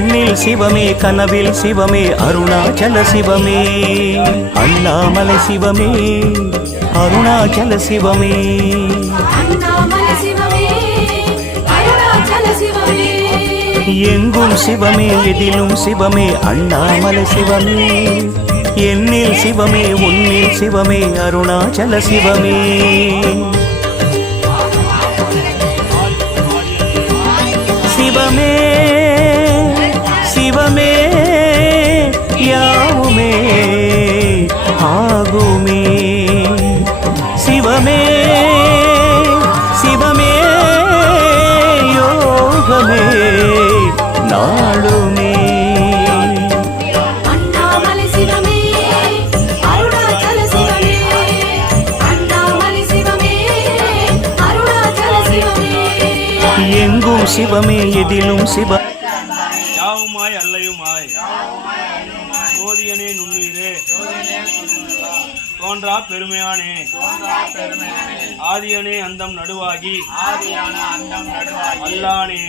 கண்ணில் சிவமே கனவில் சிவமே அருணாச்சல சிவமே அண்ணாமலை சிவமே அருணாச்சல சிவமே எங்கும் சிவமே எதிலும் சிவமே அண்ணாமலை சிவமே என்னில் சிவமே உன்னில் சிவமே அருணாச்சல சிவமே சிவமே சிவமே யாவுமே ஆகுமே சிவமே சிவமே யோகமே நாளுமே எங்கும் சிவமே எதிலும் சிவ யாவுமாய் அல்லையுமாய் சோதியனே நுண்ணுயிரே தோன்றா பெருமையானே ஆதியனே அந்தம் நடுவாகி அல்லானே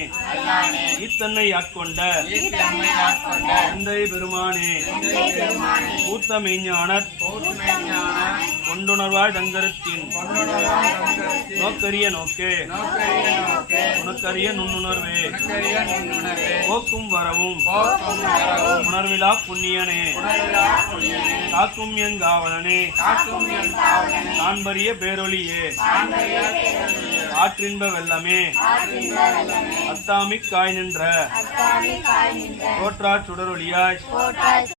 ஈத்தன்னை ஆட்கொண்ட தந்தை பெருமானே பூத்த மெய்ஞானத் கொண்டுணர்வாய் தங்கரத்தின் நோக்கரிய நோக்கே உனக்கரிய நுண்ணுணர்வே போக்கும் வரவும் உணர்விலா புண்ணியனே காக்கும் என் காவலனே காண்பரிய பேரொளியே ஆற்றின்ப வெள்ளமே அத்தாமிக் காய் நின்ற தோற்றா சுடரொளியாய்